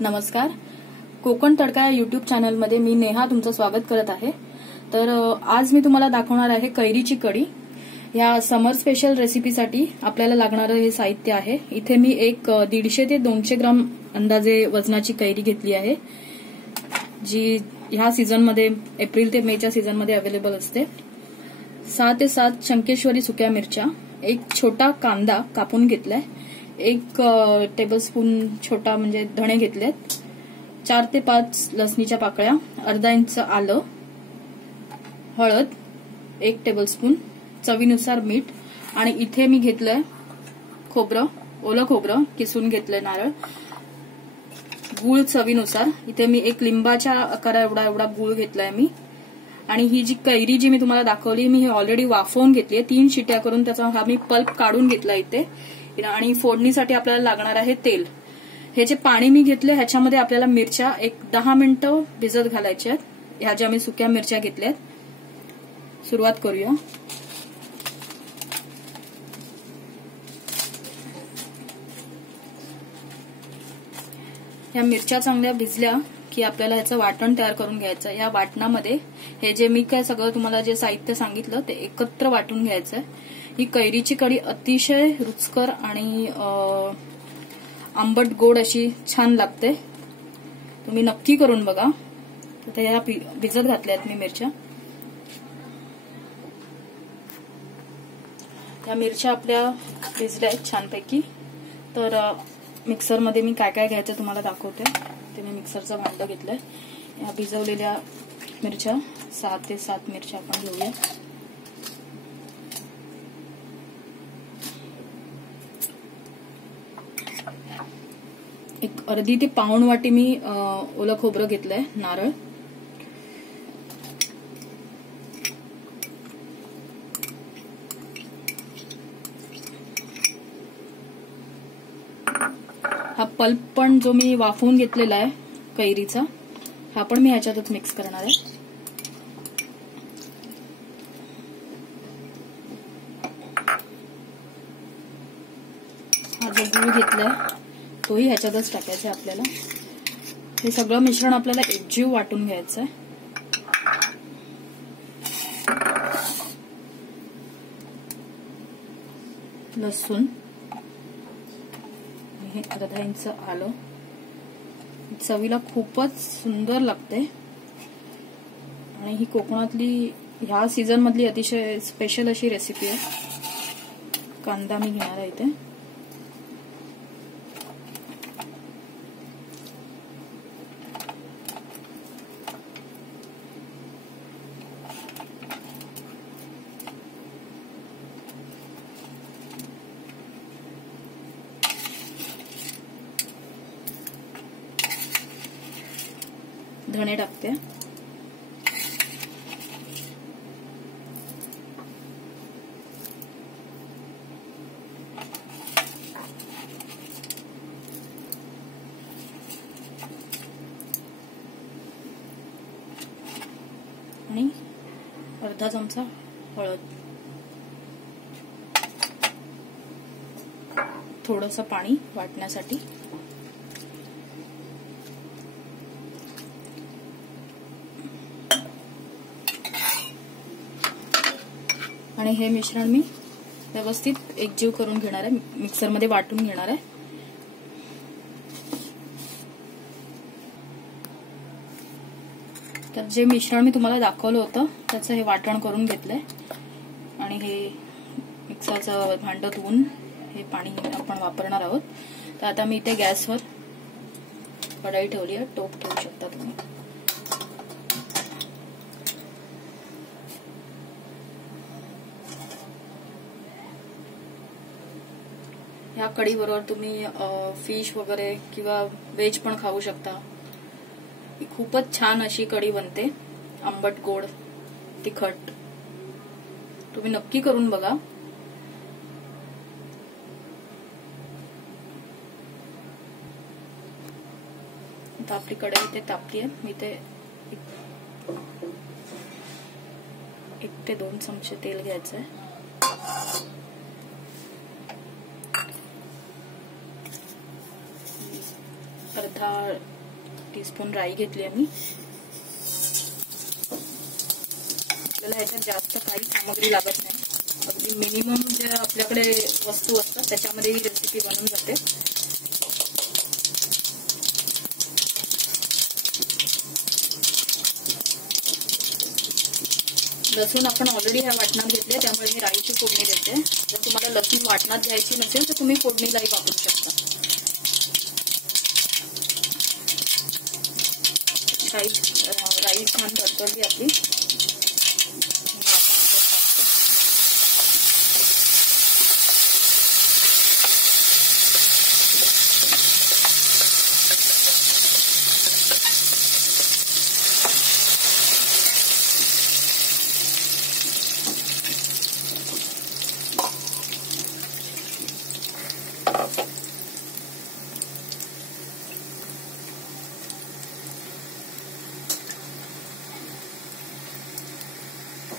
नमस्कार. कोकण तडका या युट्यूब चॅनलमध्ये मी नेहा तुमचं स्वागत करत आहे. तर आज मी तुम्हाला दाखवणार आहे कैरीची कढी. या समर स्पेशल रेसिपीसाठी आपल्याला लागणारं हे साहित्य आहे. इथे मी एक 150 ते 200 ग्राम अंदाजे वजनाची कैरी घेतली आहे, जी ह्या सीझनमध्ये एप्रिल ते मेच्या सीझनमध्ये अवेलेबल असते. 6 ते 7 शंकेश्वरी सुक्या मिरच्या, एक छोटा कांदा कापून घेतलाय, 1 टेबलस्पून छोटा म्हणजे धणे घेतलेत, 4 ते 5 लसणीच्या पाकळ्या, अर्धा इंच आलं, हळद 1 टेबलस्पून, चवीनुसार मीठ. आणि इथे मी घेतलंय खोबरं, ओलं खोबरं किसून घेतलंय, नारळ, गूळ चवीनुसार. इथे मी 1 लिंबाच्या आकारा एवढा गूळ घेतलाय मी. आणि ही जी कैरी जी मी तुम्हाला दाखवली, मी ही ऑलरेडी वाफवून घेतली आहे. 3 शिट्या करून त्याचा हा मी पल्प काढून घेतला इथे. आणि फोडणीसाठी आपल्याला लागणार आहे तेल. हे जे पाणी मी घेतले ह्याच्यामध्ये आपल्याला मिरच्या 10 मिनिटं भिजत घालायच्या आहेत. ह्या ज्या मी सुक्या मिरच्या घेतल्यात. सुरुवात करूया. ह्या मिरच्या चांगल्या भिजल्या की आपल्याला ह्याचं वाटण तयार करून घ्यायचं. या वाटणामध्ये हे जे मी काय सगळं तुम्हाला जे साहित्य सांगितलं ते एकत्र वाटून घ्यायचंय. ही कैरीची कढी अतिशय रुचकर आणि आंबट गोड अशी छान लागते. तुम्ही नक्की करून बघा. तर ह्या भिजत घातल्यात मी मिरच्या. त्या मिरच्या आपल्या भिजल्या आहेत छानपैकी. तर मिक्सरमध्ये मी काय काय घ्यायचं तुम्हाला दाखवते. ते मी मिक्सरचं भांडं घेतलंय. या भिजवलेल्या मिरच्या 6 ते 7 मिरच्या आपण घेऊया. एक अर्धी ते पाऊण वाटी मी ओलं खोबरं घेतलंय, नारळ, हा पल्प पण जो मी वाफवून घेतलेला आहे कैरीचा, हा पण मी ह्याच्यातच मिक्स करणार आहे. हा जो गूळ घेतलाय तोही ह्याच्यातच टाकायचा आहे आपल्याला. हे सगळं मिश्रण आपल्याला एकजीव वाटून घ्यायचं आहे. लसूण, हे अर्धा इंच आलं. चवीला खूपच सुंदर लागते आणि ही कोकणातली ह्या सीझन मधली अतिशय स्पेशल अशी रेसिपी आहे. कांदा मी घेणार आहे इथे. धणे टाकते. आणि अर्धा चमचा हळद, थोडंसं पाणी वाटण्यासाठी. आणि हे मिश्रण मी व्यवस्थित एकजीव करून घेणार आहे, मिक्सरमध्ये वाटून घेणार आहे. तर जे मिश्रण मी तुम्हाला दाखवलं होतं त्याचं हे वाटण करून घेतलंय. आणि हे मिक्सरचं भांडं धुवून हे पाणी आपण वापरणार आहोत. तर आता मी इथे गॅसवर कढई ठेवली आहे. टोप ठेवू शकता तुम्ही. या कढी बरोबर तुम्ही फिश वगैरे किंवा व्हेज पण खाऊ शकता. खूपच छान अशी कढी बनते, आंबट गोड तिखट. तुम्ही नक्की करून बघा. आता आपली कढई इथे तापली आहे. मी इथे 1 ते 2 चमचे तेल घ्यायचंय. मोठा टीस्पून राई घेतली आहे मी. आपल्याला ह्याच्यात जास्त काही सामग्री लागत नाही, अगदी मिनिमम जे आपल्याकडे वस्तू असतात त्याच्यामध्ये ही रेसिपी बनून जाते. लसूण आपण ऑलरेडी ह्या वाटणात घेतले, त्यामुळे मी राईची फोडणी देते. जर तुम्हाला लसूण वाटणात घ्यायची नसेल तर तुम्ही फोडणीलाही वापरू शकता. राई छान तडतडली आपली.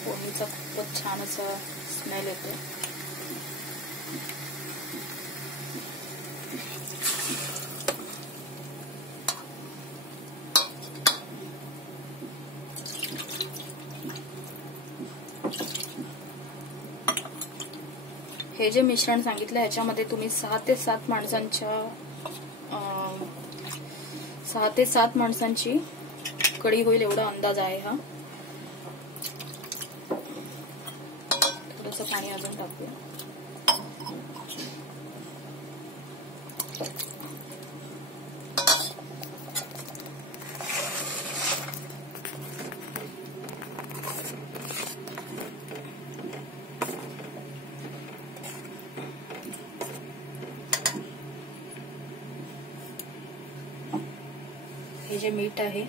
फोडणीचा खूपच छान असा स्मेल येतो. हे जे मिश्रण सांगितलं ह्याच्यामध्ये तुम्ही 6 ते 7 माणसांची कढी होईल एवढा अंदाज आहे हा. थोडंसं पाणी अजून टाकूया. हे जे मीठ आहे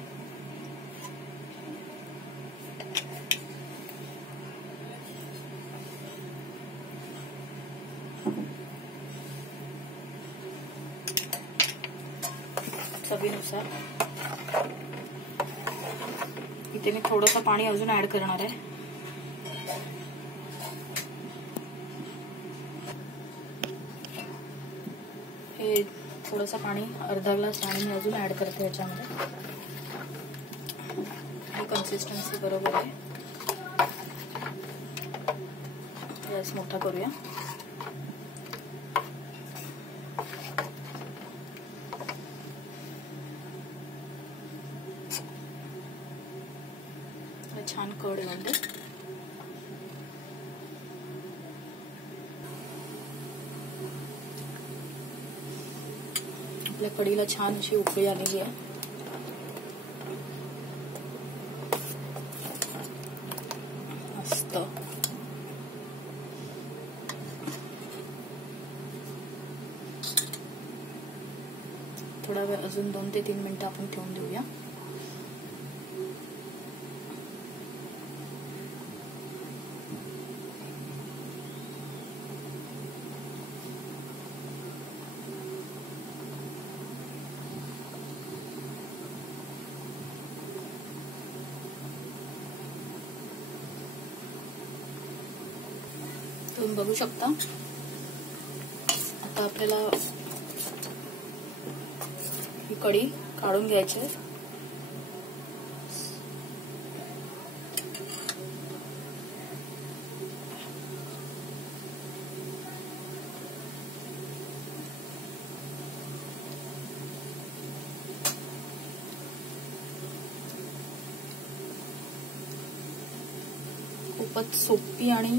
चवीनुसार. इथे मी थोडंसं पाणी अजून ऍड करणार आहे. हे थोडंसं पाणी अर्धा ग्लास पाणी मी अजून ऍड करते ह्याच्यामध्ये. ही कन्सिस्टन्सी बरोबर आहे. गॅस मोठा करूया. छान कढ येऊन दे. आपल्या कढीला छान अशी उकळी आलेली आहे. मस्त. थोडा वेळ अजून 2 ते 3 मिनिटं आपण ठेवून देऊया. तुम्ही बघू शकता. आता आपल्याला ही कढी काढून घ्यायची आहे. खूपच सोपी आणि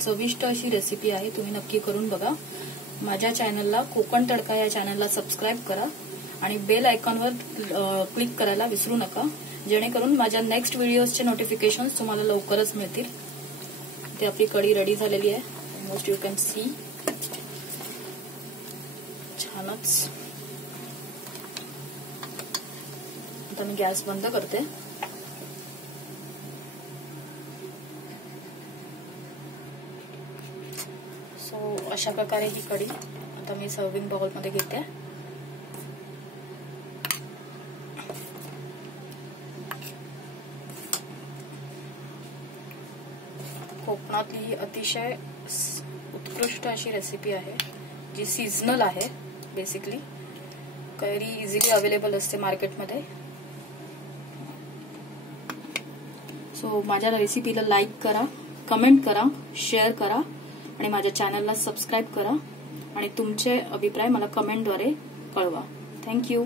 चविष्ट अशी रेसिपी आहे. तुम्ही नक्की करून बघा. माझ्या चॅनलला कोकण तडका या चॅनलला सबस्क्राईब करा आणि बेल आयकॉनवर क्लिक करायला विसरू नका, जेणेकरून माझ्या नेक्स्ट व्हिडिओजचे नोटिफिकेशन्स तुम्हाला लवकरच मिळतील. ते आपली कढी रेडी झालेली आहे. Almost you can see. छानच. आता मी गॅस बंद करते. सो अशा प्रकारे ही कढी आता मी सर्विंग बाउल मध्ये घेते. कोकणातली ही अतिशय उत्कृष्ट अशी रेसिपी आहे, जी सीझनल आहे बेसिकली. कैरी इझिली अवेलेबल असते मार्केटमध्ये. सो माझ्या रेसिपीला लाईक करा, कमेंट करा, शेअर करा आणि माझ्या चॅनलला सबस्क्राईब करा आणि तुमचे अभिप्राय मला कमेंटद्वारे कळवा. थँक्यू.